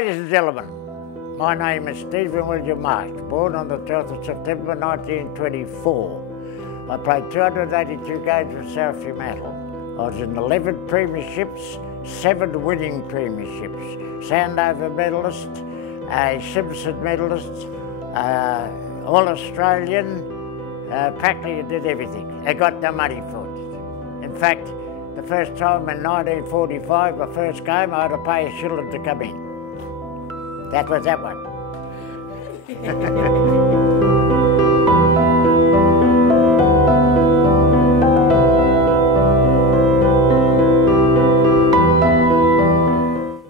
Ladies and gentlemen, my name is Stephen William Marsh, born on the 12th of September 1924. I played 282 games for South Fremantle. I was in 11 premierships, 7 winning premierships, Sandover medalist, a Simpson medalist, All-Australian, practically did everything. I got no money for it. In fact, the first time in 1945, my first game, I had to pay a shilling to come in. That was that one.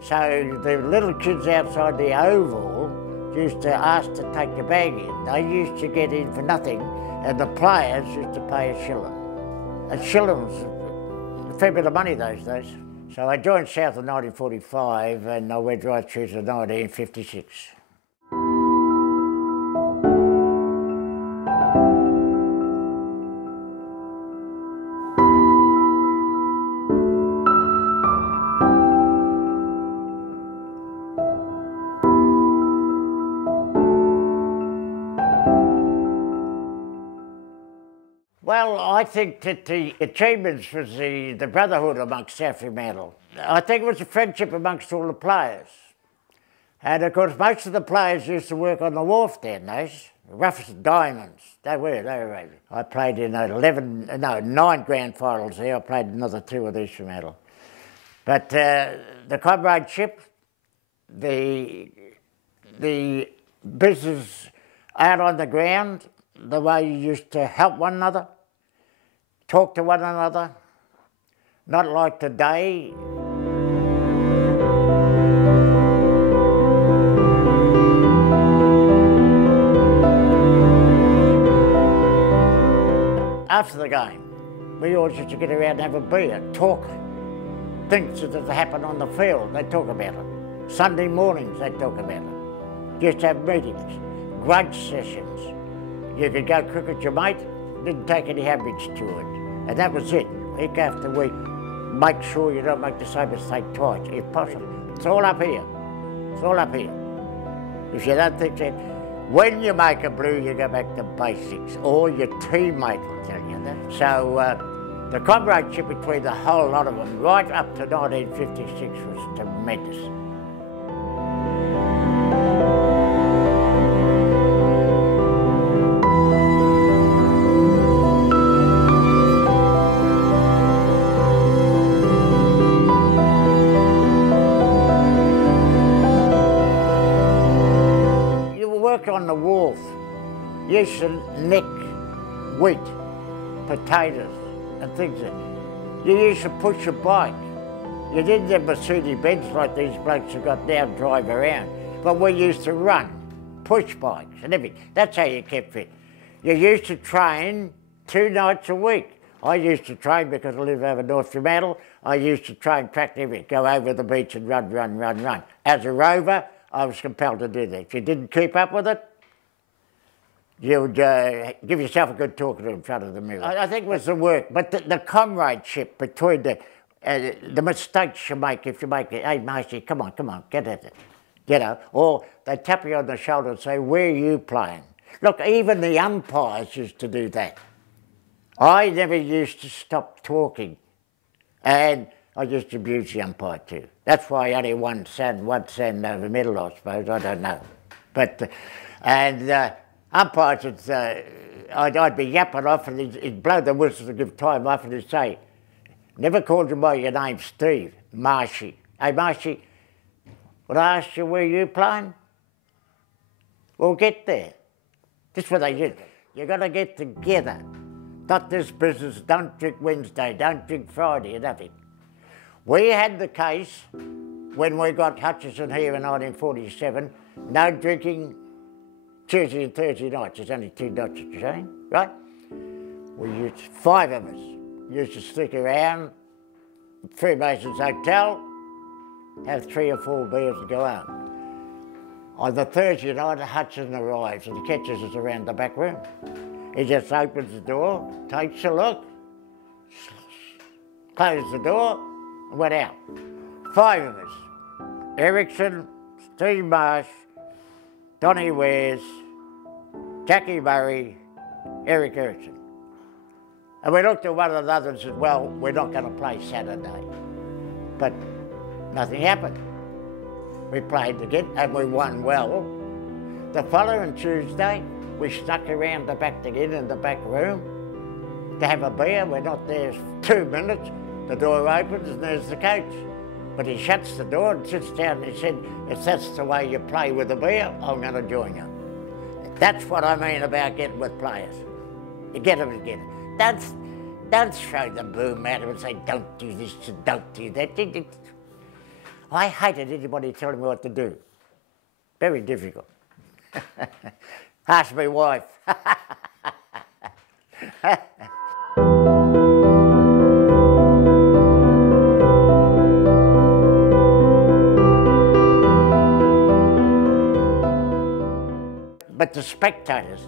So the little kids outside the Oval used to ask to take the bag in. They used to get in for nothing, and the players used to pay a shilling. A shilling was a fair bit of money those days. So I joined South in 1945 and I went right through to 1956. Well, I think that the achievements was the brotherhood amongst South Fremantle. I think it was a friendship amongst all the players. And of course, most of the players used to work on the wharf then, those rough as diamonds. They were. I played in 9 grand finals there. I played another 2 of these Fremantle. But the comradeship, the business out on the ground, the way you used to help one another, talk to one another, not like today. After the game, we always used to get around and have a beer, talk. Things that happen on the field, they talk about it. Sunday mornings, they talk about it. Just have meetings, grudge sessions. You could go cricket your mate, didn't take any habits to it. And that was it. Week after week, make sure you don't make the same mistake twice, if possible. It's all up here. It's all up here. If you don't think that, when you make a blue, you go back to basics, or your teammate will tell you that. So the comradeship between the whole lot of them, right up to 1956, was tremendous. On the wharf, you used to nick wheat, potatoes and things. You used to push a bike. You didn't have Mercedes Benz like these blokes who got now drive around, but we used to run, push bikes and everything. That's how you kept fit. You used to train 2 nights a week. I used to train because I live over North Fremantle. I used to train practically everything, go over the beach and run. As a rover, I was compelled to do that. If you didn't keep up with it, you'd give yourself a good talking to in front of the mirror. I think it was the work, but the comradeship between the mistakes you make, if you make it, hey, Marcy, come on, get at it. You know, or they tap you on the shoulder and say, where are you playing? Look, even the umpires used to do that. I never used to stop talking, and I used to abuse the umpire too. That's why I only one Sandover medal, I suppose, I don't know. But, umpires, I'd be yapping off and he'd blow the whistle to give time off and he'd say, never called you by your name, Steve, Marshy. Hey, Marshy, would I ask you where you playing? Well, get there. That's what they did. You got to get together. Not this business, don't drink Wednesday, don't drink Friday, and nothing. We had the case when we got Hutchison here in 1947, no drinking Tuesday and Thursday nights. There's only 2 nights at the same, right? We used, 5 of us, used to stick around Freemasons Hotel, have 3 or 4 beers and go home. On the Thursday night, Hutchison arrives and he catches us around the back room. He just opens the door, takes a look, closes the door, and went out. 5 of us. Erickson, Steve Marsh, Donnie Wares, Jackie Murray, Eric Urson. And we looked at one another and said, well, we're not going to play Saturday. But nothing happened. We played again and we won well. The following Tuesday, we stuck around the back again in the back room to have a beer. We're not there 2 minutes. The door opens and there's the coach. But he shuts the door and sits down and he said, if that's the way you play with a beer, I'm going to join you. That's what I mean about getting with players. You get them together. Don't throw the boom at them and say, don't do this and don't do that. I hated anybody telling me what to do. Very difficult. Ask my wife. But the spectators,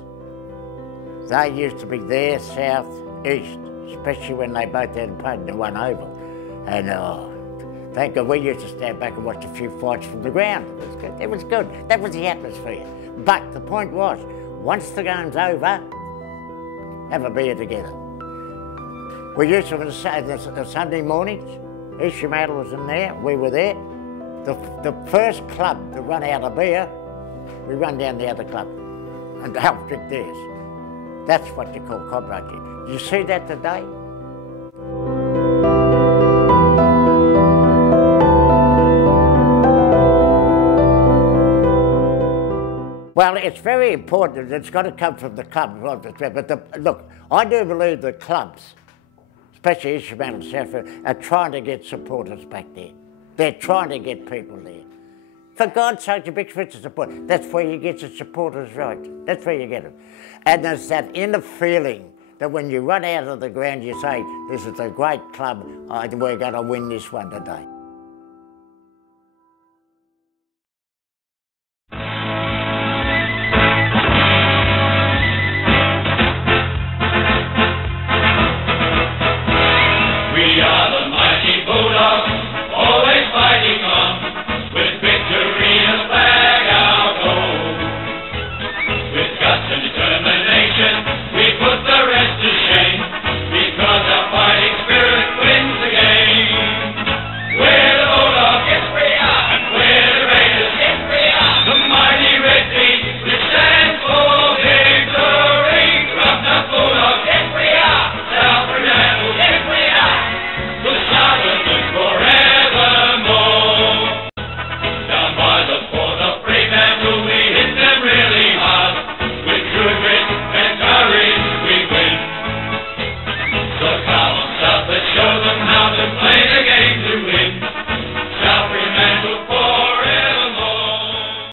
they used to be there, south, east, especially when they both had played in one oval. And thank God we used to stand back and watch a few fights from the ground. It was good. It was good. That was the atmosphere. But the point was, once the game's over, have a beer together. We used to, the Sunday mornings, East Fremantle was in there, we were there. The first club to run out of beer, we run down the other club and help drink theirs. That's what you call comradeship. Do you see that today? Well, it's very important. It's got to come from the club. But look, I do believe the clubs, especially East Fremantle and South Fremantle, are trying to get supporters back there. They're trying to get people there. For God's sake, a big fist of support. That's where you get your supporters right. That's where you get them. And there's that inner feeling that when you run out of the ground, you say, this is a great club, we're going to win this one today.